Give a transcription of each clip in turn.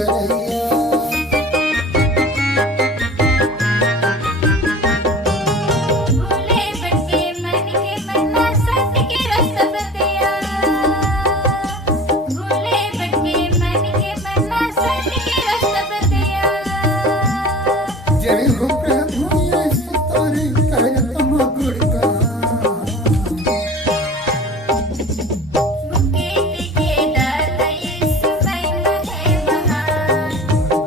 करैया। भोले बन के मन के मन्ना सत के रस बतिया। भोले बन के मन के मन्ना सत के रस बतिया। जय हो प्रभु यीशु तोरे करत गुणगान। मुकेत के दाता यीशु महिमा है महान।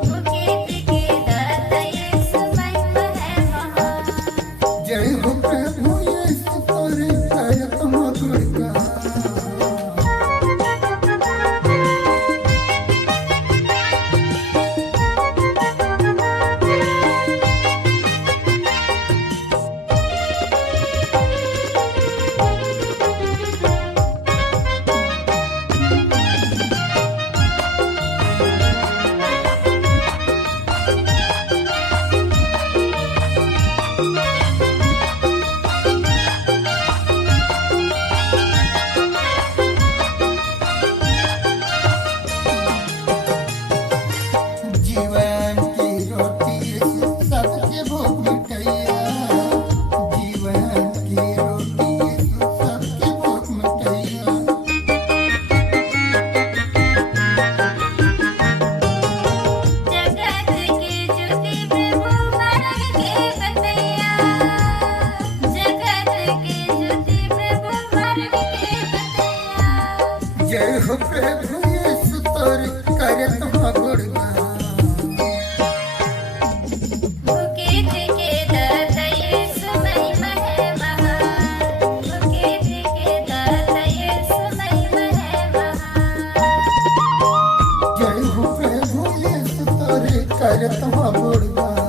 मुकेत के दाता यीशु महिमा है महान। जय हो प्रभु यीशु तोरे करत गुणगान। जीवन की रोटी यीशु सबके भूख मिटैया। जीवन की रोटी यीशु सबके भूख मिटैया। जगत के ज्योति प्रभु मार्ग के बतैया। जगत के ज्योति प्रभु मार्ग के बतैया। जय हो प्रभु यीशु तोरे करत गुणगान। मुकेत के दाता यीशु महिमा है महान। मुकेत के दाता यीशु महिमा है महान। जय हो प्रभु यीशु तोरे करत गुणगान।